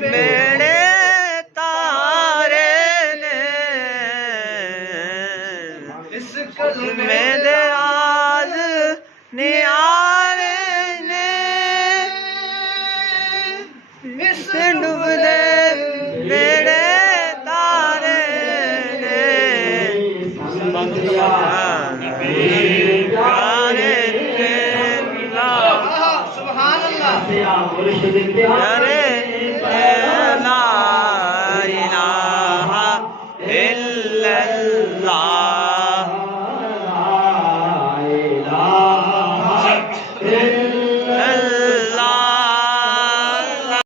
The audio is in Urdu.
میرے تارے نے اس کلمے دے آز نیارے نے اس ڈوب دے میرے تارے نے ارے لا الہ الا اللہ